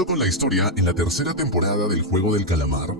Continuando con la historia, en la tercera temporada del Juego del Calamar,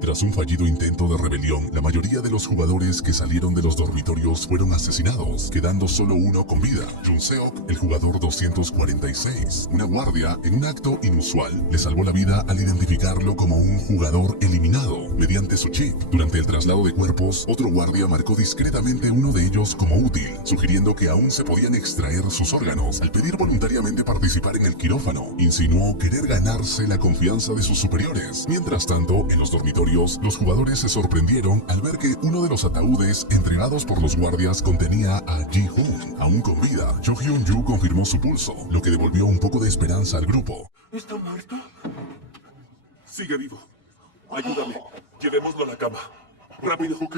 tras un fallido intento de rebelión, la mayoría de los jugadores que salieron de los dormitorios fueron asesinados, quedando solo uno con vida, Jun Seok, el jugador 246. Una guardia, en un acto inusual, le salvó la vida al identificarlo como un jugador eliminado mediante su chip. Durante el traslado de cuerpos, otro guardia marcó discretamente uno de ellos como útil, sugiriendo que aún se podían extraer sus órganos. Al pedir voluntariamente participar en el quirófano, insinuó querer ganarse la confianza de sus superiores. Mientras tanto, en los dormitorios, los jugadores se sorprendieron al ver que uno de los ataúdes entregados por los guardias contenía a Ji-hoon. Aún con vida, Cho Hyun-ju confirmó su pulso, lo que devolvió un poco de esperanza al grupo. ¿Está muerto? Sigue vivo. Ayúdame. Llevémoslo a la cama. Rápido. Ok.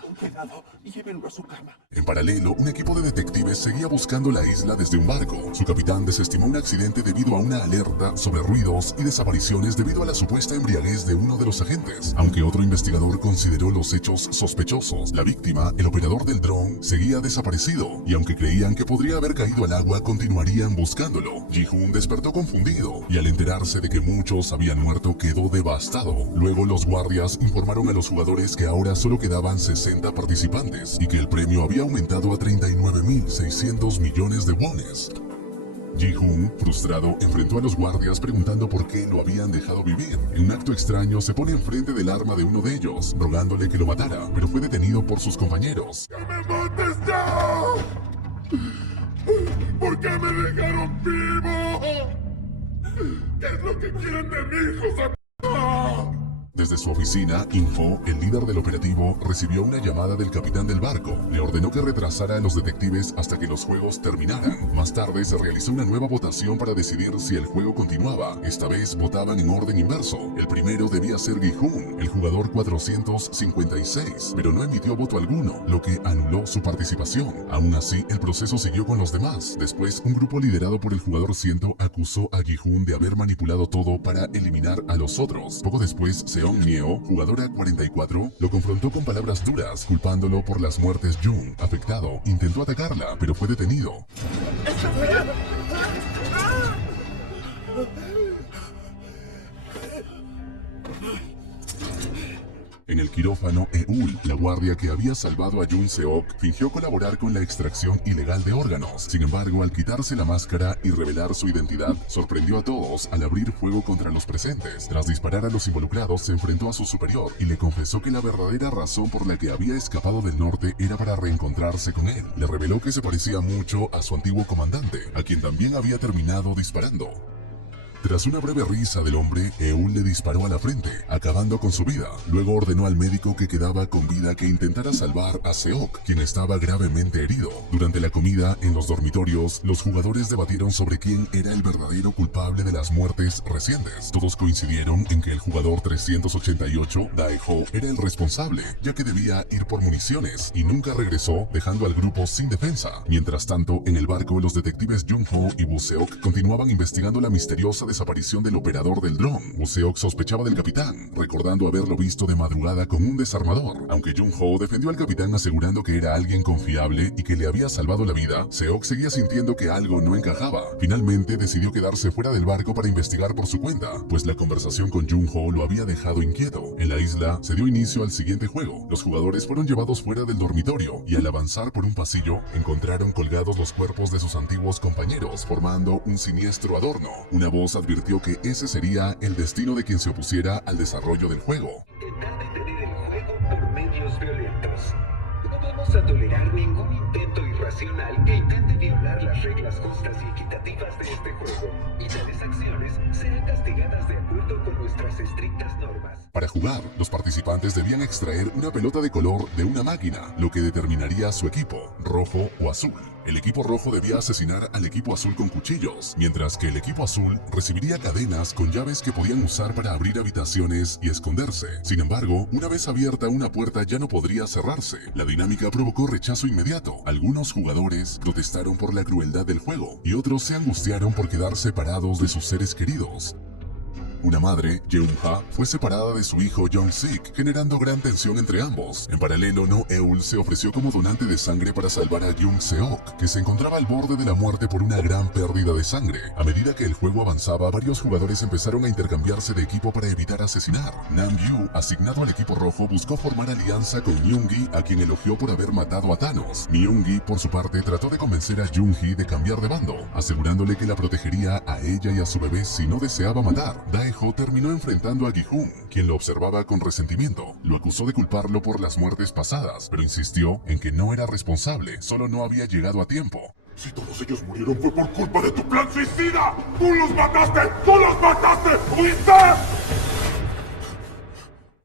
Con cuidado. Llévenlo a su cama. En paralelo, un equipo de detectives seguía buscando la isla desde un barco. Su capitán desestimó un accidente debido a una alerta sobre ruidos y desapariciones debido a la supuesta embriaguez de uno de los agentes. Aunque otro investigador consideró los hechos sospechosos, la víctima, el operador del dron, seguía desaparecido, y aunque creían que podría haber caído al agua, continuarían buscándolo. Ji-hoon despertó confundido, y al enterarse de que muchos habían muerto, quedó devastado. Luego los guardias informaron a los jugadores que ahora solo quedaban 60 participantes y que el premio había aumentado a 39.600 millones de wones. Ji-hoon, frustrado, enfrentó a los guardias preguntando por qué lo habían dejado vivir. En un acto extraño, se pone enfrente del arma de uno de ellos, rogándole que lo matara, pero fue detenido por sus compañeros. ¡Que me mates ya! ¿Por qué me dejaron vivo? ¿Qué es lo que quieren de mí, hijos de p***? Desde su oficina, Info, el líder del operativo, recibió una llamada del capitán del barco. Le ordenó que retrasara a los detectives hasta que los juegos terminaran. Más tarde se realizó una nueva votación para decidir si el juego continuaba. Esta vez votaban en orden inverso. El primero debía ser Ji-hoon, el jugador 456, pero no emitió voto alguno, lo que anuló su participación. Aún así, el proceso siguió con los demás. Después, un grupo liderado por el jugador 100 acusó a Ji-hoon de haber manipulado todo para eliminar a los otros. Poco después, Seong-myo, jugadora 44, lo confrontó con palabras duras, culpándolo por las muertes. Jung, afectado, intentó atacarla, pero fue detenido. En el quirófano, Eul, la guardia que había salvado a Jun Seok, fingió colaborar con la extracción ilegal de órganos. Sin embargo, al quitarse la máscara y revelar su identidad, sorprendió a todos al abrir fuego contra los presentes. Tras disparar a los involucrados, se enfrentó a su superior y le confesó que la verdadera razón por la que había escapado del norte era para reencontrarse con él. Le reveló que se parecía mucho a su antiguo comandante, a quien también había terminado disparando. Tras una breve risa del hombre, Eul le disparó a la frente, acabando con su vida. Luego ordenó al médico que quedaba con vida que intentara salvar a Seok, quien estaba gravemente herido. Durante la comida, en los dormitorios, los jugadores debatieron sobre quién era el verdadero culpable de las muertes recientes. Todos coincidieron en que el jugador 388, Dae-ho, era el responsable, ya que debía ir por municiones, y nunca regresó, dejando al grupo sin defensa. Mientras tanto, en el barco, los detectives Jung-ho y Woo-seok continuaban investigando la misteriosa desaparición del operador del dron. Woo-seok sospechaba del capitán, recordando haberlo visto de madrugada con un desarmador. Aunque Jung-ho defendió al capitán asegurando que era alguien confiable y que le había salvado la vida, Seok seguía sintiendo que algo no encajaba. Finalmente decidió quedarse fuera del barco para investigar por su cuenta, pues la conversación con Jung-ho lo había dejado inquieto. En la isla se dio inicio al siguiente juego. Los jugadores fueron llevados fuera del dormitorio y al avanzar por un pasillo, encontraron colgados los cuerpos de sus antiguos compañeros, formando un siniestro adorno. Una voz advirtió que ese sería el destino de quien se opusiera al desarrollo del juego. Intentar detener el juego por medios violentos. No vamos a tolerar ningún intento irracional que intente violar las reglas justas y equitativas de este juego, y tales acciones serán castigadas de acuerdo con nuestras estrictas normas. Para jugar, los participantes debían extraer una pelota de color de una máquina, lo que determinaría su equipo, rojo o azul. El equipo rojo debía asesinar al equipo azul con cuchillos, mientras que el equipo azul recibiría cadenas con llaves que podían usar para abrir habitaciones y esconderse. Sin embargo, una vez abierta una puerta ya no podría cerrarse. La dinámica provocó rechazo inmediato. Algunos jugadores protestaron por la crueldad del juego y otros se angustiaron por quedar separados de sus seres queridos. Una madre, Yeon-ha, fue separada de su hijo Jong-sik, generando gran tensión entre ambos. En paralelo, No-eul se ofreció como donante de sangre para salvar a Jung-seok, que se encontraba al borde de la muerte por una gran pérdida de sangre. A medida que el juego avanzaba, varios jugadores empezaron a intercambiarse de equipo para evitar asesinar. Nam-gyu, asignado al equipo rojo, buscó formar alianza con Myung-gi, a quien elogió por haber matado a Thanos. Myung-gi, por su parte, trató de convencer a Jung-hee de cambiar de bando, asegurándole que la protegería a ella y a su bebé si no deseaba matar. Dae-ho terminó enfrentando a Gi-hun, quien lo observaba con resentimiento. Lo acusó de culparlo por las muertes pasadas, pero insistió en que no era responsable, solo no había llegado a tiempo. Si todos ellos murieron fue por culpa de tu plan suicida. ¡Tú los mataste! ¡Tú los mataste! ¿Oíste?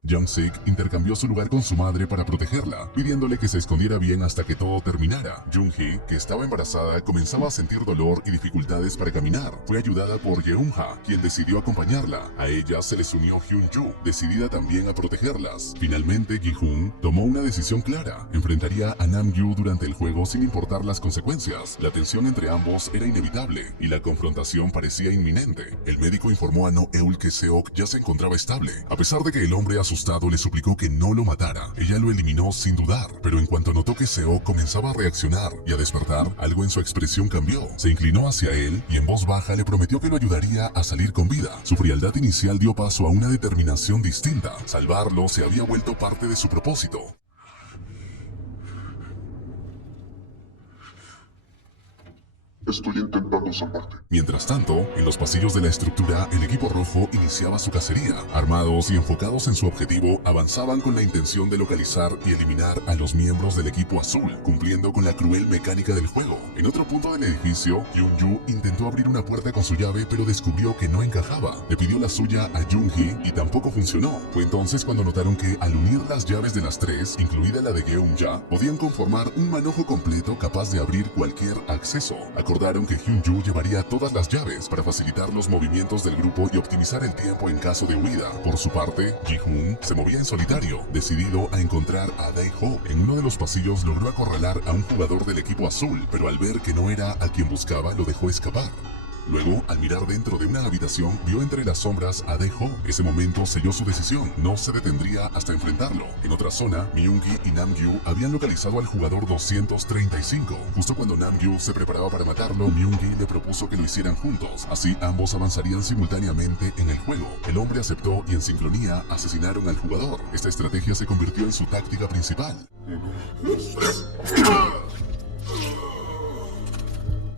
Jung-sik intercambió su lugar con su madre para protegerla, pidiéndole que se escondiera bien hasta que todo terminara. Jung-hee, que estaba embarazada, comenzaba a sentir dolor y dificultades para caminar. Fue ayudada por Yeon-ha, quien decidió acompañarla. A ella se les unió Hyun-ju, decidida también a protegerlas. Finalmente, Gi-hun tomó una decisión clara. Enfrentaría a Nam-gyu durante el juego sin importar las consecuencias. La tensión entre ambos era inevitable y la confrontación parecía inminente. El médico informó a No-eul que Seok ya se encontraba estable. A pesar de que el hombre asustado le suplicó que no lo matara, ella lo eliminó sin dudar, pero en cuanto notó que Seok comenzaba a reaccionar y a despertar, algo en su expresión cambió. Se inclinó hacia él y en voz baja le prometió que lo ayudaría a salir con vida. Su frialdad inicial dio paso a una determinación distinta. Salvarlo se había vuelto parte de su propósito. Estoy intentando salvarte. Mientras tanto, en los pasillos de la estructura, el equipo rojo iniciaba su cacería. Armados y enfocados en su objetivo, avanzaban con la intención de localizar y eliminar a los miembros del equipo azul, cumpliendo con la cruel mecánica del juego. En otro punto del edificio, Hyun-ju intentó abrir una puerta con su llave, pero descubrió que no encajaba. Le pidió la suya a Jung-hee y tampoco funcionó. Fue entonces cuando notaron que, al unir las llaves de las tres, incluida la de Geum-ja, podían conformar un manojo completo capaz de abrir cualquier acceso. Acordaron que Hyun-ju llevaría todas las llaves para facilitar los movimientos del grupo y optimizar el tiempo en caso de huida. Por su parte, Gi-hun se movía en solitario, decidido a encontrar a Dae-ho. En uno de los pasillos logró acorralar a un jugador del equipo azul, pero al ver que no era a quien buscaba, lo dejó escapar. Luego, al mirar dentro de una habitación, vio entre las sombras a Dae-ho. Ese momento selló su decisión, no se detendría hasta enfrentarlo. En otra zona, Myung-gi y Nam-gyu habían localizado al jugador 235. Justo cuando Nam-gyu se preparaba para matarlo, Myung-gi le propuso que lo hicieran juntos. Así, ambos avanzarían simultáneamente en el juego. El hombre aceptó y en sincronía asesinaron al jugador. Esta estrategia se convirtió en su táctica principal.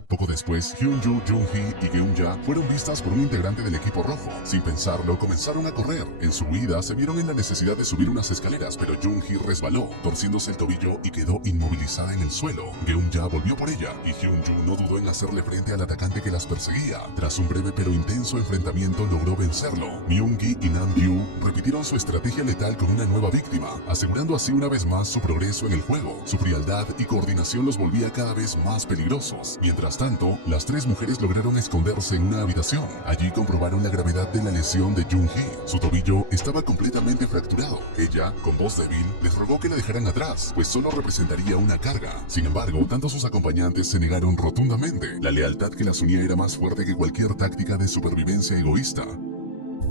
Poco después, Hyun-ju, Jung-hee y Geum-ja fueron vistas por un integrante del equipo rojo. Sin pensarlo, comenzaron a correr. En su huida, se vieron en la necesidad de subir unas escaleras, pero Jung-hee resbaló, torciéndose el tobillo y quedó inmovilizada en el suelo. Geum-ja volvió por ella y Hyun-ju no dudó en hacerle frente al atacante que las perseguía. Tras un breve pero intenso enfrentamiento, logró vencerlo. Myung-gi y Nam-gyu repitieron su estrategia letal con una nueva víctima, asegurando así una vez más su progreso en el juego. Su frialdad y coordinación los volvía cada vez más peligrosos. Mientras tanto, las tres mujeres lograron esconderse en una habitación. Allí comprobaron la gravedad de la lesión de Jung-hee. Su tobillo estaba completamente fracturado. Ella, con voz débil, les rogó que la dejaran atrás, pues solo representaría una carga. Sin embargo, tanto sus acompañantes se negaron rotundamente. La lealtad que las unía era más fuerte que cualquier táctica de supervivencia egoísta.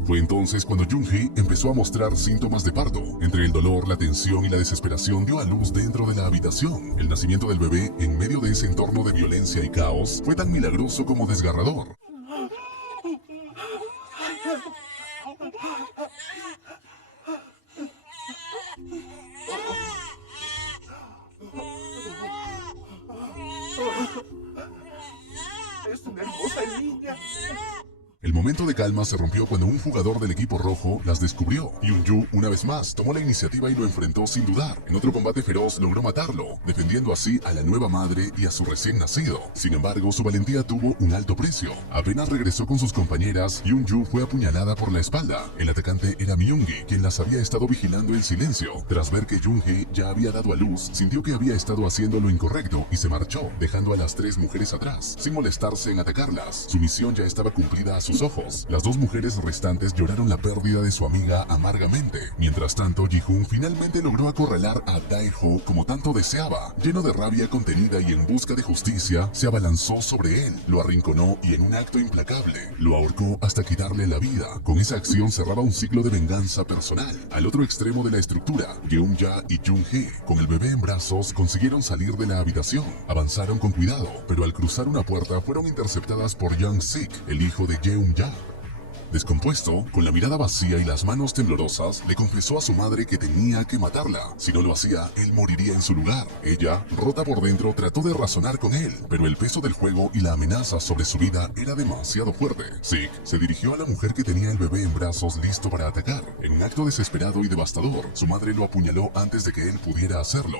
Fue entonces cuando Jung-hee empezó a mostrar síntomas de parto. Entre el dolor, la tensión y la desesperación dio a luz dentro de la habitación. El nacimiento del bebé, en medio de ese entorno de violencia y caos, fue tan milagroso como desgarrador. Es una hermosa niña. El momento de calma se rompió cuando un jugador del equipo rojo las descubrió. Hyun-ju, una vez más, tomó la iniciativa y lo enfrentó sin dudar. En otro combate feroz logró matarlo, defendiendo así a la nueva madre y a su recién nacido. Sin embargo, su valentía tuvo un alto precio. Apenas regresó con sus compañeras, Hyun-ju fue apuñalada por la espalda. El atacante era Myung-gi, quien las había estado vigilando en silencio. Tras ver que Jung-hee ya había dado a luz, sintió que había estado haciendo lo incorrecto y se marchó, dejando a las tres mujeres atrás, sin molestarse en atacarlas. Su misión ya estaba cumplida a sus ojos. ojos. Las dos mujeres restantes lloraron la pérdida de su amiga amargamente. Mientras tanto, Ji-hoon finalmente logró acorralar a Dae-ho como tanto deseaba. Lleno de rabia contenida y en busca de justicia, se abalanzó sobre él, lo arrinconó y en un acto implacable, lo ahorcó hasta quitarle la vida. Con esa acción cerraba un ciclo de venganza personal. Al otro extremo de la estructura, Geum-ja y Jung-hee, con el bebé en brazos, consiguieron salir de la habitación. Avanzaron con cuidado, pero al cruzar una puerta fueron interceptadas por Young-sik, el hijo de Geum-ja. Descompuesto, con la mirada vacía y las manos temblorosas, le confesó a su madre que tenía que matarla. Si no lo hacía, él moriría en su lugar. Ella, rota por dentro, trató de razonar con él, pero el peso del juego y la amenaza sobre su vida era demasiado fuerte. Sik se dirigió a la mujer que tenía el bebé en brazos listo para atacar. En un acto desesperado y devastador, su madre lo apuñaló antes de que él pudiera hacerlo.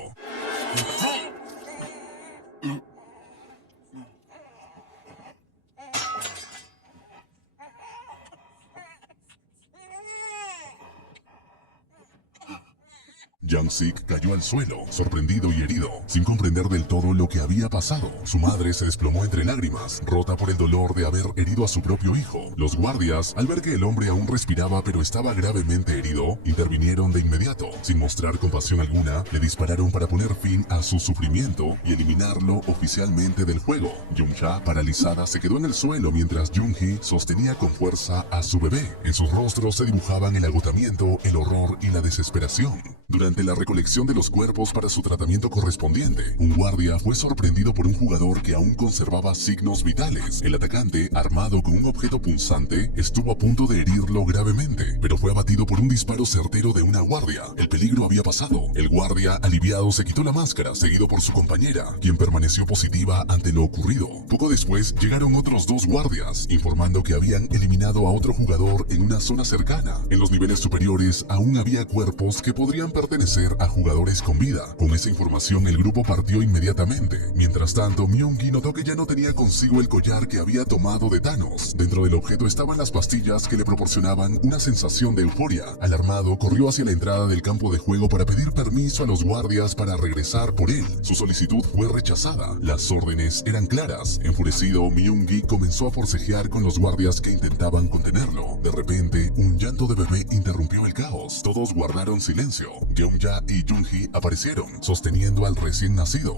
Young-sik cayó al suelo, sorprendido y herido, sin comprender del todo lo que había pasado. Su madre se desplomó entre lágrimas, rota por el dolor de haber herido a su propio hijo. Los guardias, al ver que el hombre aún respiraba pero estaba gravemente herido, intervinieron de inmediato. Sin mostrar compasión alguna, le dispararon para poner fin a su sufrimiento y eliminarlo oficialmente del juego. Jung-ja, paralizada, se quedó en el suelo mientras Jung-hee sostenía con fuerza a su bebé. En sus rostros se dibujaban el agotamiento, el horror y la desesperación. Durante la recolección de los cuerpos para su tratamiento correspondiente, un guardia fue sorprendido por un jugador que aún conservaba signos vitales. El atacante, armado con un objeto punzante, estuvo a punto de herirlo gravemente, pero fue abatido por un disparo certero de una guardia. El peligro había pasado. El guardia, aliviado, se quitó la máscara, seguido por su compañera, quien permaneció positiva ante lo ocurrido. Poco después, llegaron otros dos guardias, informando que habían eliminado a otro jugador en una zona cercana. En los niveles superiores, aún había cuerpos que podrían pertenecer a jugadores con vida. Con esa información el grupo partió inmediatamente. Mientras tanto, Myung-gi notó que ya no tenía consigo el collar que había tomado de Thanos. Dentro del objeto estaban las pastillas que le proporcionaban una sensación de euforia. Alarmado, corrió hacia la entrada del campo de juego para pedir permiso a los guardias para regresar por él. Su solicitud fue rechazada. Las órdenes eran claras. Enfurecido, Myung-gi comenzó a forcejear con los guardias que intentaban contenerlo. De repente, un llanto de bebé interrumpió el caos. Todos guardaron silencio. Geum-ja y Jung-hee aparecieron, sosteniendo al recién nacido.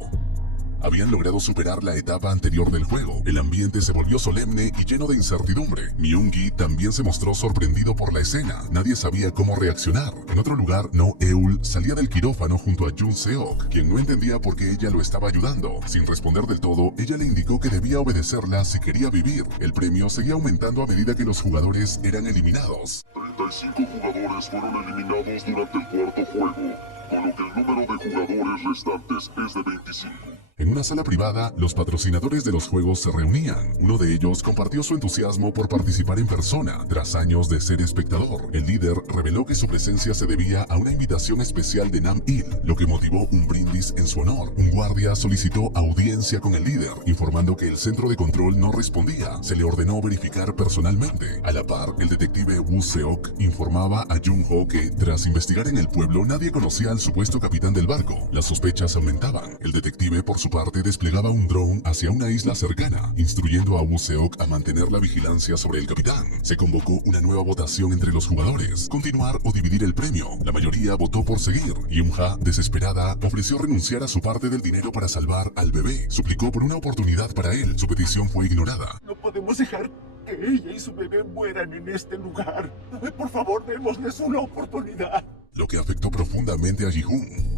Habían logrado superar la etapa anterior del juego. El ambiente se volvió solemne y lleno de incertidumbre. Myung-gi también se mostró sorprendido por la escena. Nadie sabía cómo reaccionar. En otro lugar, No-eul salía del quirófano junto a Jun-seok, quien no entendía por qué ella lo estaba ayudando. Sin responder del todo, ella le indicó que debía obedecerla si quería vivir. El premio seguía aumentando a medida que los jugadores eran eliminados. 35 jugadores fueron eliminados durante el cuarto juego, con lo que el número de jugadores restantes es de 25. En una sala privada, los patrocinadores de los juegos se reunían. Uno de ellos compartió su entusiasmo por participar en persona, tras años de ser espectador. El líder reveló que su presencia se debía a una invitación especial de Nam-il, lo que motivó un brindis en su honor. Un guardia solicitó audiencia con el líder, informando que el centro de control no respondía. Se le ordenó verificar personalmente. A la par, el detective Woo-seok informaba a Jung-ho que, tras investigar en el pueblo, nadie conocía al supuesto capitán del barco. Las sospechas aumentaban. El detective, por su parte, desplegaba un dron hacia una isla cercana, instruyendo a Woo-seok a mantener la vigilancia sobre el capitán. Se convocó una nueva votación entre los jugadores, continuar o dividir el premio. La mayoría votó por seguir. Jung-ha, desesperada, ofreció renunciar a su parte del dinero para salvar al bebé. Suplicó por una oportunidad para él. Su petición fue ignorada. No podemos dejar que ella y su bebé mueran en este lugar. Por favor, démosles una oportunidad. Lo que afectó profundamente a Ji-hoon.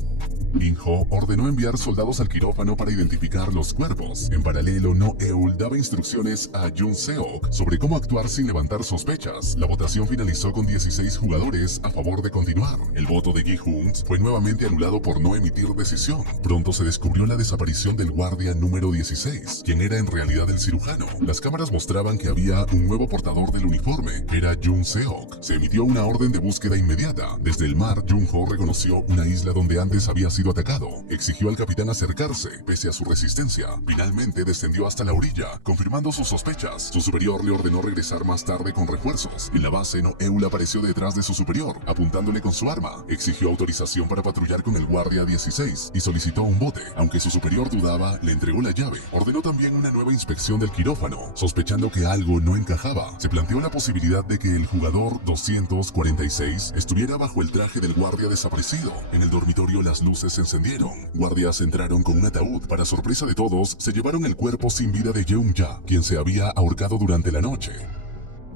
In-ho ordenó enviar soldados al quirófano para identificar los cuerpos. En paralelo, No-eul daba instrucciones a Jun-seok sobre cómo actuar sin levantar sospechas. La votación finalizó con 16 jugadores a favor de continuar. El voto de Ji-hoon fue nuevamente anulado por no emitir decisión. Pronto se descubrió la desaparición del guardia número 16, quien era en realidad el cirujano. Las cámaras mostraban que había un nuevo portador del uniforme. Era Jun-seok. Se emitió una orden de búsqueda inmediata. Desde el mar, Jung-ho reconoció una isla donde antes había sido sido atacado. Exigió al capitán acercarse, pese a su resistencia. Finalmente descendió hasta la orilla, confirmando sus sospechas. Su superior le ordenó regresar más tarde con refuerzos. En la base, Noeul apareció detrás de su superior, apuntándole con su arma. Exigió autorización para patrullar con el guardia 16 y solicitó un bote. Aunque su superior dudaba, le entregó la llave. Ordenó también una nueva inspección del quirófano. Sospechando que algo no encajaba, se planteó la posibilidad de que el jugador 246 estuviera bajo el traje del guardia desaparecido. En el dormitorio las luces se encendieron. Guardias entraron con un ataúd. Para sorpresa de todos, se llevaron el cuerpo sin vida de Jeong-ja, quien se había ahorcado durante la noche.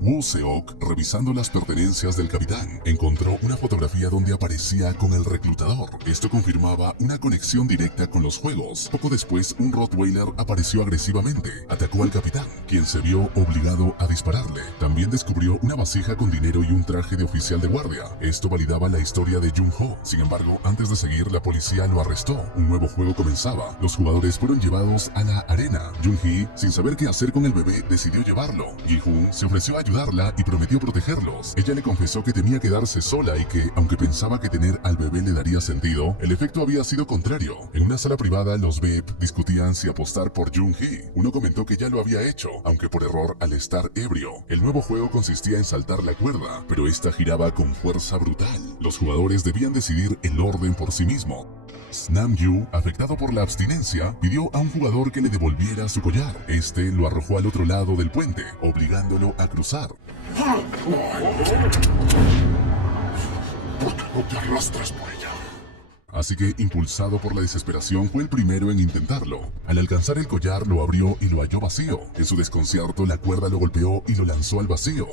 Woo Seok, revisando las pertenencias del capitán, encontró una fotografía donde aparecía con el reclutador. Esto confirmaba una conexión directa con los juegos. Poco después, un Rottweiler apareció agresivamente, atacó al capitán, quien se vio obligado a dispararle. También descubrió una vasija con dinero y un traje de oficial de guardia. Esto validaba la historia de Jung-ho. Sin embargo, antes de seguir, la policía lo arrestó. Un nuevo juego comenzaba. Los jugadores fueron llevados a la arena. Jung-hee, sin saber qué hacer con el bebé, decidió llevarlo. Gi-hun se ofreció a ayudarla y prometió protegerlos. Ella le confesó que temía quedarse sola y que, aunque pensaba que tener al bebé le daría sentido, el efecto había sido contrario. En una sala privada, los Bep discutían si apostar por Jung-hee. Uno comentó que ya lo había hecho, aunque por error al estar ebrio. El nuevo juego consistía en saltar la cuerda, pero esta giraba con fuerza brutal. Los jugadores debían decidir el orden por sí mismo. Nam-yu, afectado por la abstinencia, pidió a un jugador que le devolviera su collar. Este lo arrojó al otro lado del puente, obligándolo a cruzar. ¿Por qué no te arrastras por ella? Así que, impulsado por la desesperación, fue el primero en intentarlo. Al alcanzar el collar, lo abrió y lo halló vacío. En su desconcierto, la cuerda lo golpeó y lo lanzó al vacío.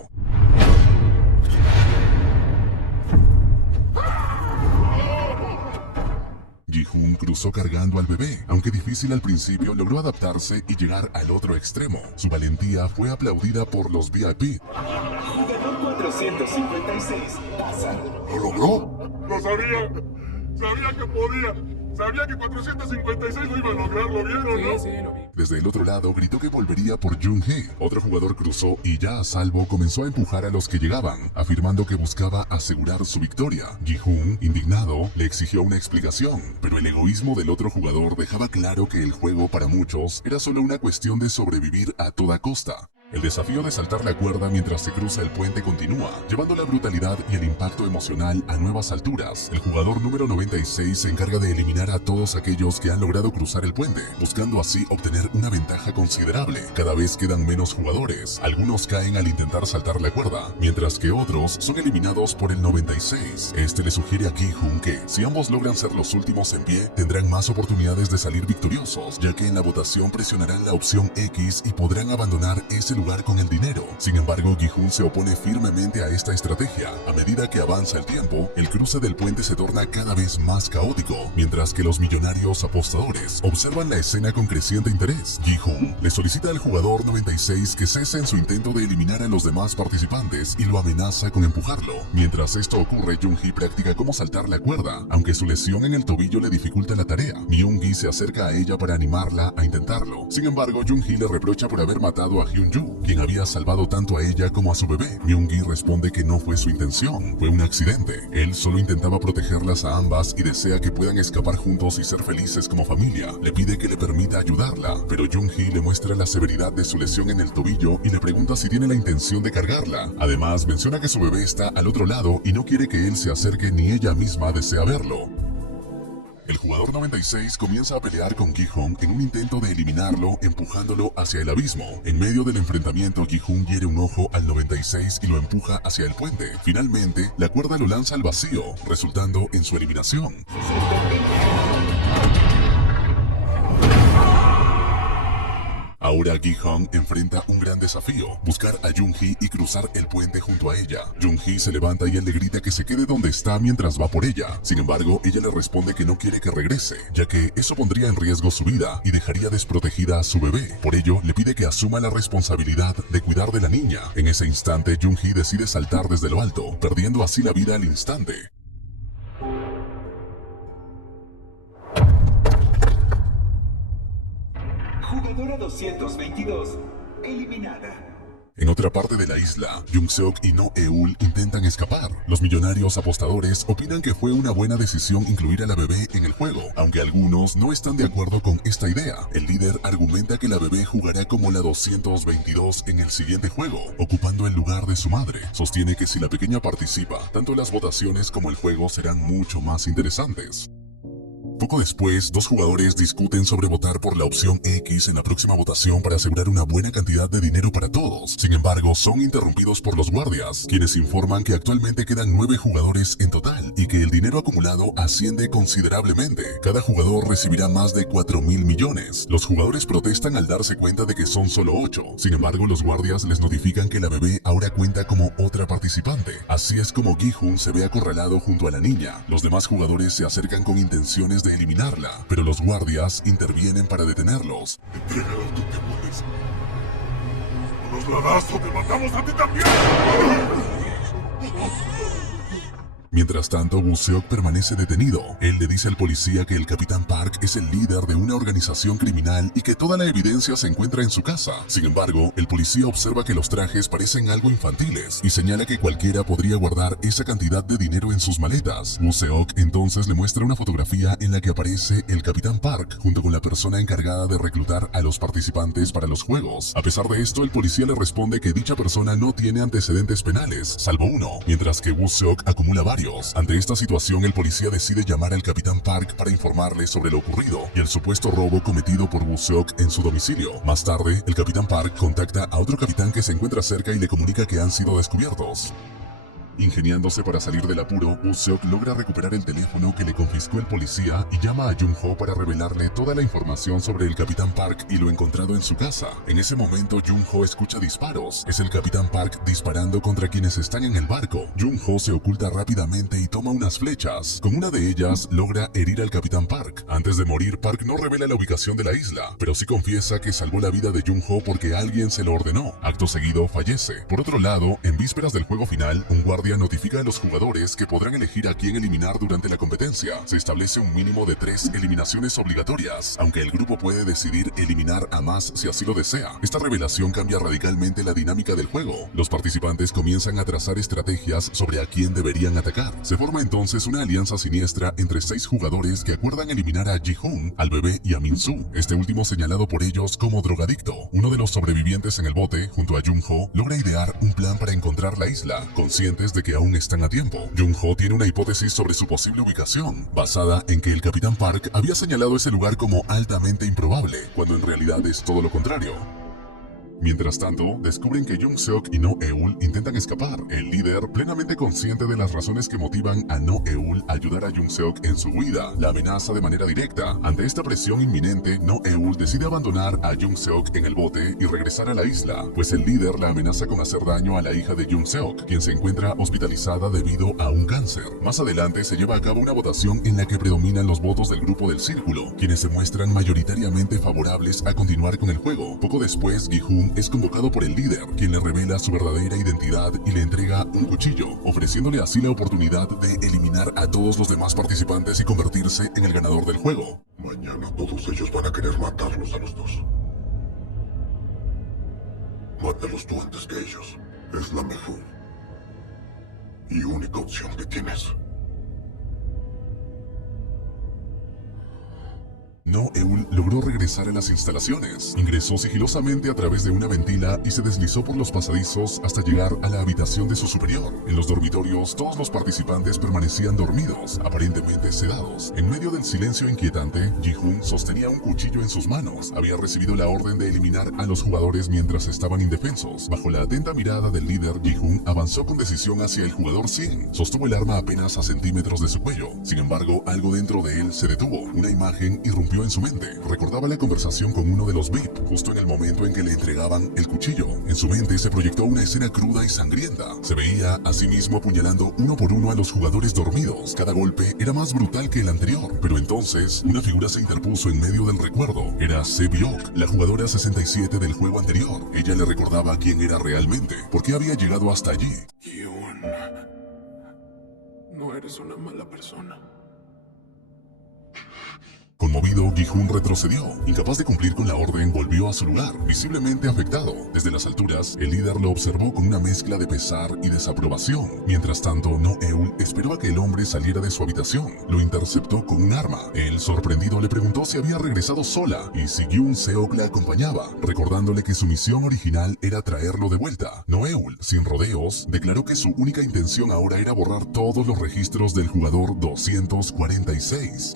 Gi-hun cruzó cargando al bebé. Aunque difícil al principio, logró adaptarse y llegar al otro extremo. Su valentía fue aplaudida por los VIP. Jugador 456 pasa. ¿Lo logró? Lo sabía. Sabía que podía. Sabía que 456 lo iba a lograr. ¿Lo vieron, no? Sí, lo vi. Desde el otro lado gritó que volvería por Jung-hee. Otro jugador cruzó y ya a salvo comenzó a empujar a los que llegaban, afirmando que buscaba asegurar su victoria. Gi-hun, indignado, le exigió una explicación, pero el egoísmo del otro jugador dejaba claro que el juego para muchos era solo una cuestión de sobrevivir a toda costa. El desafío de saltar la cuerda mientras se cruza el puente continúa, llevando la brutalidad y el impacto emocional a nuevas alturas. El jugador número 96 se encarga de eliminar a todos aquellos que han logrado cruzar el puente, buscando así obtener una ventaja considerable. Cada vez quedan menos jugadores. Algunos caen al intentar saltar la cuerda, mientras que otros son eliminados por el 96. Este le sugiere a Gi-hun que, si ambos logran ser los últimos en pie, tendrán más oportunidades de salir victoriosos, ya que en la votación presionarán la opción X y podrán abandonar ese lugar con el dinero. Sin embargo, Gi-hun se opone firmemente a esta estrategia. A medida que avanza el tiempo, el cruce del puente se torna cada vez más caótico, mientras que los millonarios apostadores observan la escena con creciente interés. Gi-hun le solicita al jugador 96 que cese en su intento de eliminar a los demás participantes y lo amenaza con empujarlo. Mientras esto ocurre, Jung-hee practica cómo saltar la cuerda, aunque su lesión en el tobillo le dificulta la tarea. Myung-gi se acerca a ella para animarla a intentarlo. Sin embargo, Jung-hee le reprocha por haber matado a Hyun-ju, quien había salvado tanto a ella como a su bebé. Myung-gi responde que no fue su intención, fue un accidente. Él solo intentaba protegerlas a ambas y desea que puedan escapar juntos y ser felices como familia. Le pide que le permita ayudarla, pero Jung-hee le muestra la severidad de su lesión en el tobillo y le pregunta si tiene la intención de cargarla. Además, menciona que su bebé está al otro lado y no quiere que él se acerque ni ella misma desea verlo. El jugador 96 comienza a pelear con Gi-hun en un intento de eliminarlo, empujándolo hacia el abismo. En medio del enfrentamiento, Gi-hun hiere un ojo al 96 y lo empuja hacia el puente. Finalmente, la cuerda lo lanza al vacío, resultando en su eliminación. Ahora Gi-hun enfrenta un gran desafío, buscar a Jung-hee y cruzar el puente junto a ella. Jung-hee se levanta y él le grita que se quede donde está mientras va por ella. Sin embargo, ella le responde que no quiere que regrese, ya que eso pondría en riesgo su vida y dejaría desprotegida a su bebé. Por ello, le pide que asuma la responsabilidad de cuidar de la niña. En ese instante, Jung-hee decide saltar desde lo alto, perdiendo así la vida al instante. Jugadora 222, eliminada. En otra parte de la isla, Jung-seok y No-eul intentan escapar. Los millonarios apostadores opinan que fue una buena decisión incluir a la bebé en el juego, aunque algunos no están de acuerdo con esta idea. El líder argumenta que la bebé jugará como la 222 en el siguiente juego, ocupando el lugar de su madre. Sostiene que si la pequeña participa, tanto las votaciones como el juego serán mucho más interesantes. Poco después, dos jugadores discuten sobre votar por la opción X en la próxima votación para asegurar una buena cantidad de dinero para todos. Sin embargo, son interrumpidos por los guardias, quienes informan que actualmente quedan 9 jugadores en total y que el dinero acumulado asciende considerablemente. Cada jugador recibirá más de 4.000 millones. Los jugadores protestan al darse cuenta de que son solo 8. Sin embargo, los guardias les notifican que la bebé ahora cuenta como otra participante. Así es como Gi-hun se ve acorralado junto a la niña. Los demás jugadores se acercan con intenciones de eliminarla, pero los guardias intervienen para detenerlos. Entrégala o tú te mueres. ¡No nos la das o te matamos a ti también! Mientras tanto, Woo-seok permanece detenido. Él le dice al policía que el Capitán Park es el líder de una organización criminal y que toda la evidencia se encuentra en su casa. Sin embargo, el policía observa que los trajes parecen algo infantiles y señala que cualquiera podría guardar esa cantidad de dinero en sus maletas. Woo-seok entonces le muestra una fotografía en la que aparece el Capitán Park junto con la persona encargada de reclutar a los participantes para los juegos. A pesar de esto, el policía le responde que dicha persona no tiene antecedentes penales, salvo uno, mientras que Woo-seok acumula varios. Ante esta situación, el policía decide llamar al Capitán Park para informarle sobre lo ocurrido y el supuesto robo cometido por Woo-seok en su domicilio. Más tarde, el Capitán Park contacta a otro capitán que se encuentra cerca y le comunica que han sido descubiertos. Ingeniándose para salir del apuro, Woo-seok logra recuperar el teléfono que le confiscó el policía y llama a Jung-ho para revelarle toda la información sobre el Capitán Park y lo encontrado en su casa. En ese momento, Jung-ho escucha disparos. Es el Capitán Park disparando contra quienes están en el barco. Jung-ho se oculta rápidamente y toma unas flechas. Con una de ellas, logra herir al Capitán Park. Antes de morir, Park no revela la ubicación de la isla, pero sí confiesa que salvó la vida de Jung-ho porque alguien se lo ordenó. Acto seguido, fallece. Por otro lado, en vísperas del juego final, un guardia notifica a los jugadores que podrán elegir a quién eliminar durante la competencia. Se establece un mínimo de 3 eliminaciones obligatorias, aunque el grupo puede decidir eliminar a más si así lo desea. Esta revelación cambia radicalmente la dinámica del juego. Los participantes comienzan a trazar estrategias sobre a quién deberían atacar. Se forma entonces una alianza siniestra entre 6 jugadores que acuerdan eliminar a Ji-hoon, al bebé y a Min-soo, este último señalado por ellos como drogadicto. Uno de los sobrevivientes en el bote, junto a Jung-ho, logra idear un plan para encontrar la isla, conscientes de que aún están a tiempo. Jung-ho tiene una hipótesis sobre su posible ubicación, basada en que el Capitán Park había señalado ese lugar como altamente improbable, cuando en realidad es todo lo contrario. Mientras tanto, descubren que Jung-seok y No-eul intentan escapar. El líder, plenamente consciente de las razones que motivan a No-eul a ayudar a Jung-seok en su huida, la amenaza de manera directa. Ante esta presión inminente, No-eul decide abandonar a Jung-seok en el bote y regresar a la isla, pues el líder la amenaza con hacer daño a la hija de Jung-seok, quien se encuentra hospitalizada debido a un cáncer. Más adelante se lleva a cabo una votación en la que predominan los votos del grupo del Círculo, quienes se muestran mayoritariamente favorables a continuar con el juego. Poco después, Gi-hoon es convocado por el líder, quien le revela su verdadera identidad y le entrega un cuchillo, ofreciéndole así la oportunidad de eliminar a todos los demás participantes y convertirse en el ganador del juego. Mañana todos ellos van a querer matarlos a los dos. Mátalos tú antes que ellos. Es la mejor y única opción que tienes. No-eul logró regresar a las instalaciones. Ingresó sigilosamente a través de una ventila y se deslizó por los pasadizos hasta llegar a la habitación de su superior. En los dormitorios, todos los participantes permanecían dormidos, aparentemente sedados. En medio del silencio inquietante, Ji-hoon sostenía un cuchillo en sus manos. Había recibido la orden de eliminar a los jugadores mientras estaban indefensos. Bajo la atenta mirada del líder, Ji-hoon avanzó con decisión hacia el jugador 100. Sostuvo el arma apenas a centímetros de su cuello. Sin embargo, algo dentro de él se detuvo. Una imagen irrumpió en su mente. Recordaba la conversación con uno de los VIP, justo en el momento en que le entregaban el cuchillo. En su mente se proyectó una escena cruda y sangrienta. Se veía a sí mismo apuñalando uno por uno a los jugadores dormidos. Cada golpe era más brutal que el anterior. Pero entonces, una figura se interpuso en medio del recuerdo. Era Se-byok, la jugadora 67 del juego anterior. Ella le recordaba quién era realmente, por qué había llegado hasta allí. Gi-hun, no eres una mala persona. Con Conmovido, Gi-hun retrocedió. Incapaz de cumplir con la orden, volvió a su lugar, visiblemente afectado. Desde las alturas, el líder lo observó con una mezcla de pesar y desaprobación. Mientras tanto, No-eul esperó a que el hombre saliera de su habitación. Lo interceptó con un arma. Él, sorprendido, le preguntó si había regresado sola y si Yoon Seok la acompañaba, recordándole que su misión original era traerlo de vuelta. No-eul, sin rodeos, declaró que su única intención ahora era borrar todos los registros del jugador 246.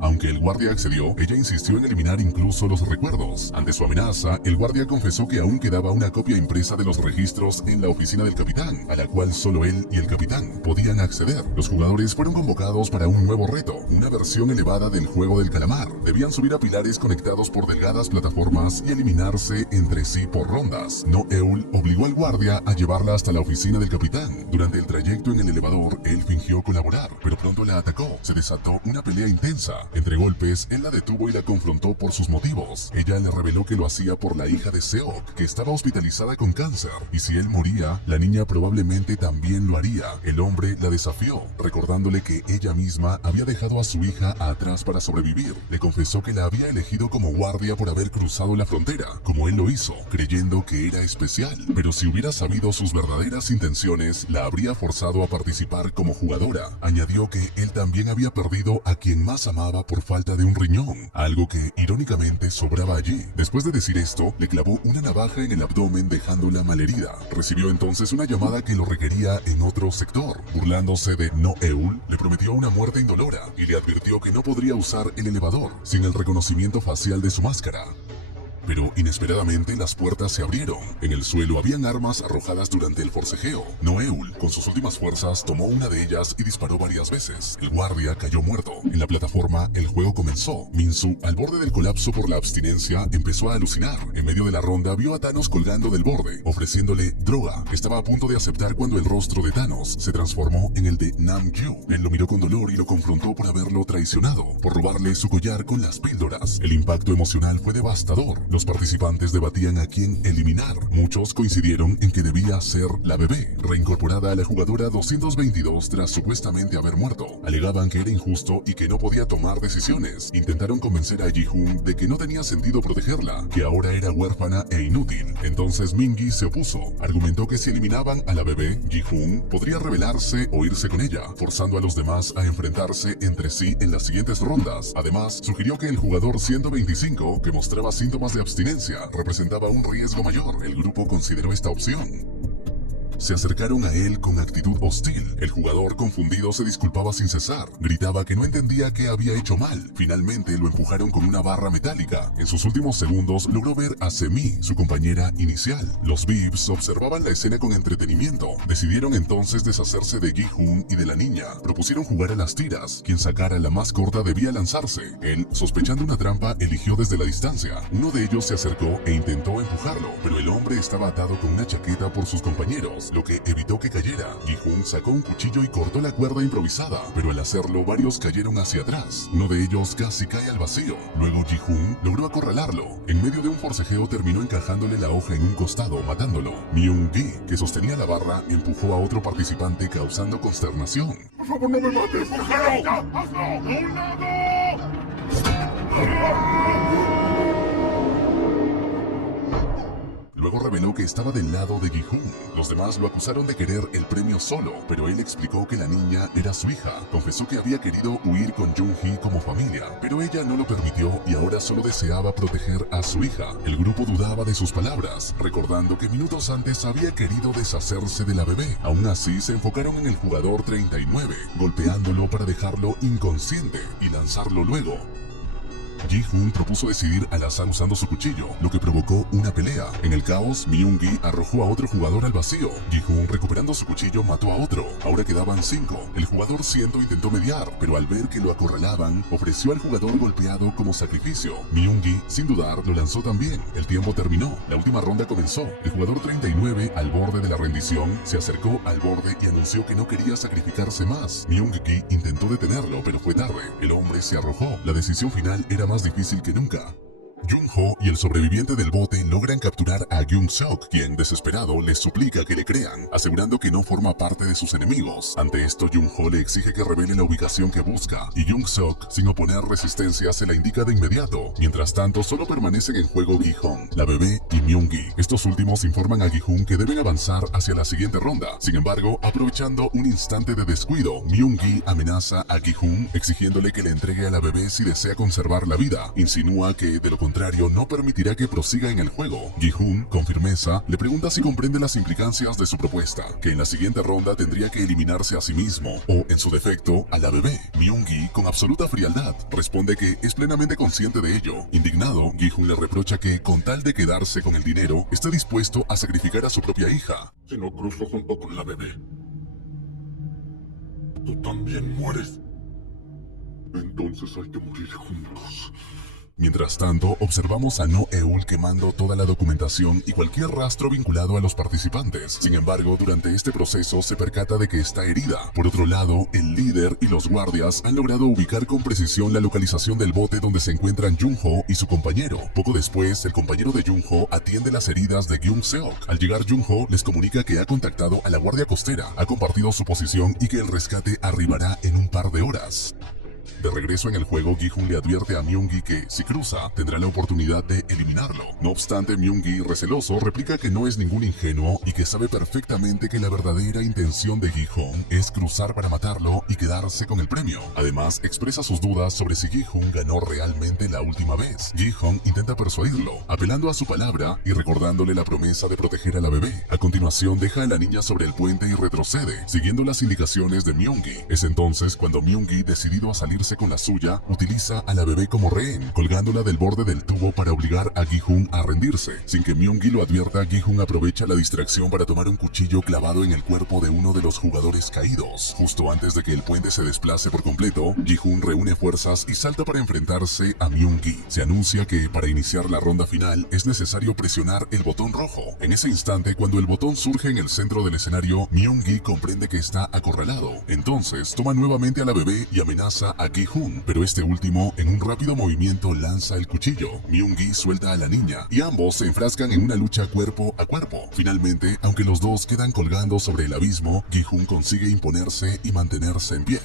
Aunque el guardia accedió, ella insistió en eliminar incluso los recuerdos. Ante su amenaza, el guardia confesó que aún quedaba una copia impresa de los registros en la oficina del capitán, a la cual solo él y el capitán podían acceder. Los jugadores fueron convocados para un nuevo reto, una versión elevada del juego del calamar. Debían subir a pilares conectados por delgadas plataformas y eliminarse entre sí por rondas. No-eul obligó al guardia a llevarla hasta la oficina del capitán. Durante el trayecto en el elevador, él fingió colaborar, pero pronto la atacó. Se desató una pelea intensa. Entre golpes, él la detuvo y la confrontó por sus motivos. Ella le reveló que lo hacía por la hija de Seok, que estaba hospitalizada con cáncer, y si él moría, la niña probablemente también lo haría. El hombre la desafió, recordándole que ella misma había dejado a su hija atrás para sobrevivir. Le confesó que la había elegido como guardia por haber cruzado la frontera, como él lo hizo, creyendo que era especial. Pero si hubiera sabido sus verdaderas intenciones, la habría forzado a participar como jugadora. Añadió que él también había perdido a quien más amaba por falta de un riñón, algo que irónicamente sobraba allí. Después de decir esto, le clavó una navaja en el abdomen dejándola malherida. Recibió entonces una llamada que lo requería en otro sector. Burlándose de No-eul, le prometió una muerte indolora y le advirtió que no podría usar el elevador sin el reconocimiento facial de su máscara. Pero inesperadamente las puertas se abrieron. En el suelo habían armas arrojadas durante el forcejeo. No-eul, con sus últimas fuerzas, tomó una de ellas y disparó varias veces. El guardia cayó muerto. En la plataforma, el juego comenzó. Min-soo, al borde del colapso por la abstinencia, empezó a alucinar. En medio de la ronda, vio a Thanos colgando del borde, ofreciéndole droga. Estaba a punto de aceptar cuando el rostro de Thanos se transformó en el de Nam-gyu. Él lo miró con dolor y lo confrontó por haberlo traicionado, por robarle su collar con las píldoras. El impacto emocional fue devastador. Los participantes debatían a quién eliminar. Muchos coincidieron en que debía ser la bebé, reincorporada a la jugadora 222 tras supuestamente haber muerto. Alegaban que era injusto y que no podía tomar decisiones. Intentaron convencer a Ji-hoon de que no tenía sentido protegerla, que ahora era huérfana e inútil. Entonces Min-gi se opuso. Argumentó que si eliminaban a la bebé, Ji-hoon podría rebelarse o irse con ella, forzando a los demás a enfrentarse entre sí en las siguientes rondas. Además, sugirió que el jugador 125, que mostraba síntomas de abstinencia, representaba un riesgo mayor. El grupo consideró esta opción. Se acercaron a él con actitud hostil. El jugador, confundido, se disculpaba sin cesar. Gritaba que no entendía qué había hecho mal. Finalmente lo empujaron con una barra metálica. En sus últimos segundos logró ver a Semi, su compañera inicial. Los VIPs observaban la escena con entretenimiento. Decidieron entonces deshacerse de Gi-hoon y de la niña. Propusieron jugar a las tiras. Quien sacara la más corta debía lanzarse. Él, sospechando una trampa, eligió desde la distancia. Uno de ellos se acercó e intentó empujarlo, pero el hombre estaba atado con una chaqueta por sus compañeros, lo que evitó que cayera. Gi-hoon sacó un cuchillo y cortó la cuerda improvisada, pero al hacerlo varios cayeron hacia atrás. Uno de ellos casi cae al vacío. Luego Gi-hoon logró acorralarlo. En medio de un forcejeo terminó encajándole la hoja en un costado, matándolo. Myung-gi, que sostenía la barra, empujó a otro participante causando consternación. ¡Por favor, no me mates! ¡Hazlo! Luego reveló que estaba del lado de Gi-hoon. Los demás lo acusaron de querer el premio solo, pero él explicó que la niña era su hija. Confesó que había querido huir con Jung-hee como familia, pero ella no lo permitió y ahora solo deseaba proteger a su hija. El grupo dudaba de sus palabras, recordando que minutos antes había querido deshacerse de la bebé. Aún así, se enfocaron en el jugador 39, golpeándolo para dejarlo inconsciente y lanzarlo luego. Ji-hoon propuso decidir al azar usando su cuchillo, lo que provocó una pelea. En el caos, Myung-gi arrojó a otro jugador al vacío. Ji-hoon, recuperando su cuchillo, mató a otro. Ahora quedaban 5. El jugador 100 intentó mediar, pero al ver que lo acorralaban, ofreció al jugador golpeado como sacrificio. Myung-gi, sin dudar, lo lanzó también. El tiempo terminó. La última ronda comenzó. El jugador 39, al borde de la rendición, se acercó al borde y anunció que no quería sacrificarse más. Myung-gi intentó detenerlo, pero fue tarde. El hombre se arrojó. La decisión final era más difícil que nunca. Jung-ho y el sobreviviente del bote logran capturar a Jung-seok, quien desesperado les suplica que le crean, asegurando que no forma parte de sus enemigos. Ante esto, Jung-ho le exige que revele la ubicación que busca, y Jung-seok, sin oponer resistencia, se la indica de inmediato. Mientras tanto, solo permanecen en juego Gi-hun, la bebé y Myung-gi. Estos últimos informan a Gi-hun que deben avanzar hacia la siguiente ronda. Sin embargo, aprovechando un instante de descuido, Myung-gi amenaza a Gi-hun exigiéndole que le entregue a la bebé si desea conservar la vida. Insinúa que, de lo contrario, no permitirá que prosiga en el juego. Gi-hun, con firmeza, le pregunta si comprende las implicancias de su propuesta, que en la siguiente ronda tendría que eliminarse a sí mismo, o, en su defecto, a la bebé. Myung-gi, con absoluta frialdad, responde que es plenamente consciente de ello. Indignado, Gi-hun le reprocha que, con tal de quedarse con el dinero, está dispuesto a sacrificar a su propia hija. Si no cruzo junto con la bebé, tú también mueres. Entonces hay que morir juntos. Mientras tanto, observamos a No-eul quemando toda la documentación y cualquier rastro vinculado a los participantes. Sin embargo, durante este proceso se percata de que está herida. Por otro lado, el líder y los guardias han logrado ubicar con precisión la localización del bote donde se encuentran Jung-ho y su compañero. Poco después, el compañero de Jung-ho atiende las heridas de Jung-seok. Al llegar, Jung-ho les comunica que ha contactado a la guardia costera, ha compartido su posición y que el rescate arribará en un par de horas. De regreso en el juego, Gi-hun le advierte a Myung-gi que, si cruza, tendrá la oportunidad de eliminarlo. No obstante, Myung-gi, receloso, replica que no es ningún ingenuo y que sabe perfectamente que la verdadera intención de Gi-hun es cruzar para matarlo y quedarse con el premio. Además, expresa sus dudas sobre si Gi-hun ganó realmente la última vez. Gi-hun intenta persuadirlo, apelando a su palabra y recordándole la promesa de proteger a la bebé. A continuación, deja a la niña sobre el puente y retrocede, siguiendo las indicaciones de Myung-gi. Es entonces cuando Myung-gi, decidido a salirse con la suya, utiliza a la bebé como rehén, colgándola del borde del tubo para obligar a Gi-hun a rendirse. Sin que Myung-gi lo advierta, Gi-hun aprovecha la distracción para tomar un cuchillo clavado en el cuerpo de uno de los jugadores caídos. Justo antes de que el puente se desplace por completo, Gi-hun reúne fuerzas y salta para enfrentarse a Myung-gi. Se anuncia que para iniciar la ronda final es necesario presionar el botón rojo. En ese instante, cuando el botón surge en el centro del escenario, Myung-gi comprende que está acorralado. Entonces, toma nuevamente a la bebé y amenaza a Gi-hun, pero este último, en un rápido movimiento, lanza el cuchillo. Myung-gi suelta a la niña y ambos se enfrascan en una lucha cuerpo a cuerpo. Finalmente, aunque los dos quedan colgando sobre el abismo, Gi-hun consigue imponerse y mantenerse en pie.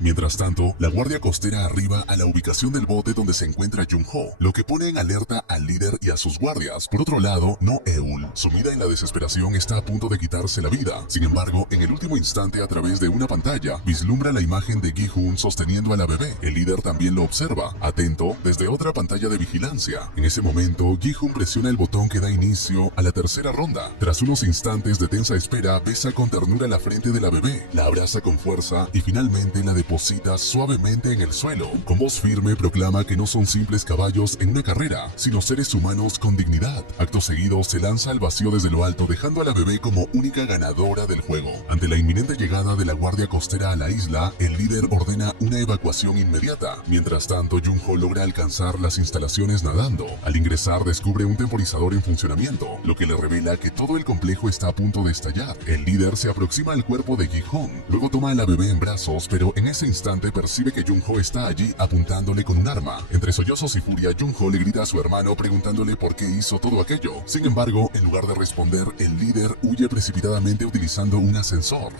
Mientras tanto, la guardia costera arriba a la ubicación del bote donde se encuentra Jung-ho, lo que pone en alerta al líder y a sus guardias. Por otro lado, No-eul, sumida en la desesperación, está a punto de quitarse la vida. Sin embargo, en el último instante, a través de una pantalla, vislumbra la imagen de Gi-hun sosteniendo a la bebé. El líder también lo observa, atento, desde otra pantalla de vigilancia. En ese momento, Gi-hun presiona el botón que da inicio a la tercera ronda. Tras unos instantes de tensa espera, besa con ternura la frente de la bebé, la abraza con fuerza y finalmente la deposita suavemente en el suelo. Con voz firme proclama que no son simples caballos en una carrera, sino seres humanos con dignidad. Acto seguido se lanza al vacío desde lo alto, dejando a la bebé como única ganadora del juego. Ante la inminente llegada de la guardia costera a la isla, el líder ordena una evacuación inmediata. Mientras tanto, Jung-ho logra alcanzar las instalaciones nadando. Al ingresar, descubre un temporizador en funcionamiento, lo que le revela que todo el complejo está a punto de estallar. El líder se aproxima al cuerpo de Gi-hun, luego toma a la bebé en brazos, pero en ese instante percibe que Jung-ho está allí apuntándole con un arma. Entre sollozos y furia, Jung-ho le grita a su hermano preguntándole por qué hizo todo aquello. Sin embargo, en lugar de responder, el líder huye precipitadamente utilizando un ascensor.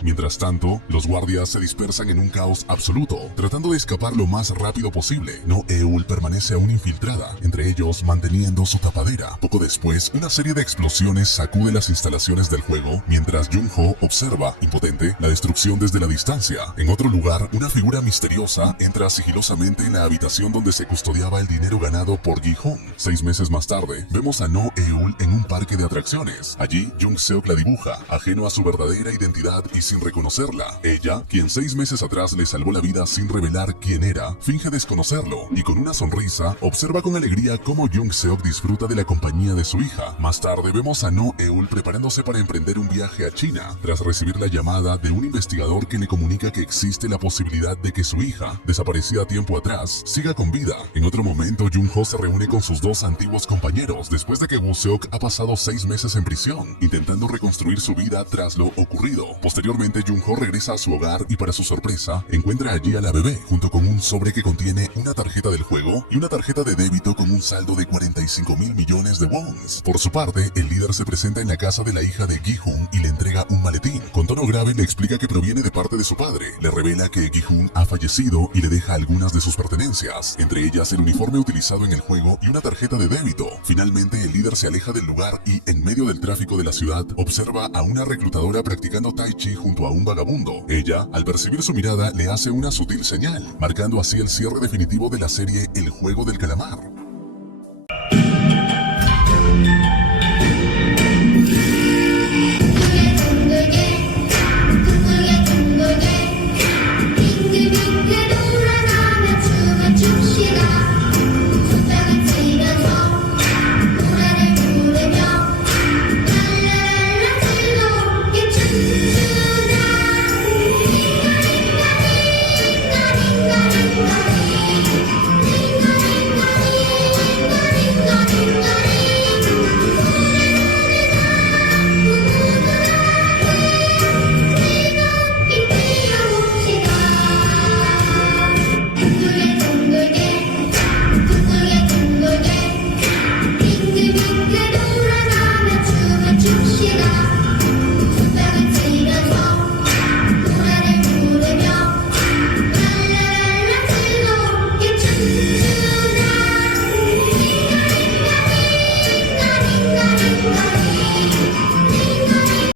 Mientras tanto, los guardias se dispersan en un caos absoluto, tratando de escapar lo más rápido posible. No-eul permanece aún infiltrada, entre ellos manteniendo su tapadera. Poco después, una serie de explosiones sacude las instalaciones del juego, mientras Jung-ho observa, impotente, la destrucción desde la distancia. En otro lugar, una figura misteriosa entra sigilosamente en la habitación donde se custodiaba el dinero ganado por Gi-hun. 6 meses más tarde, vemos a No-eul en un parque de atracciones. Allí, Jung-seok la dibuja, ajeno a su verdadera identidad y sin reconocerla. Ella, quien 6 meses atrás le salvó la vida sin revelar quién era, finge desconocerlo y con una sonrisa observa con alegría cómo Jung-seok disfruta de la compañía de su hija. Más tarde vemos a No-eul preparándose para emprender un viaje a China, tras recibir la llamada de un investigador que le comunica que existe la posibilidad de que su hija, desaparecida tiempo atrás, siga con vida. En otro momento, Jung-ho se reúne con sus 2 antiguos compañeros después de que Woo-seok ha pasado 6 meses en prisión, intentando reconstruir su vida tras lo ocurrido. Posteriormente, Posteriormente, Junho regresa a su hogar y para su sorpresa, encuentra allí a la bebé, junto con un sobre que contiene una tarjeta del juego y una tarjeta de débito con un saldo de 45.000 millones de wons. Por su parte, el líder se presenta en la casa de la hija de Gi-hun y le entrega un maletín. Con tono grave le explica que proviene de parte de su padre. Le revela que Gi-hun ha fallecido y le deja algunas de sus pertenencias, entre ellas el uniforme utilizado en el juego y una tarjeta de débito. Finalmente, el líder se aleja del lugar y, en medio del tráfico de la ciudad, observa a una reclutadora practicando tai chi junto a un vagabundo. Ella, al percibir su mirada, le hace una sutil señal, marcando así el cierre definitivo de la serie El Juego del Calamar.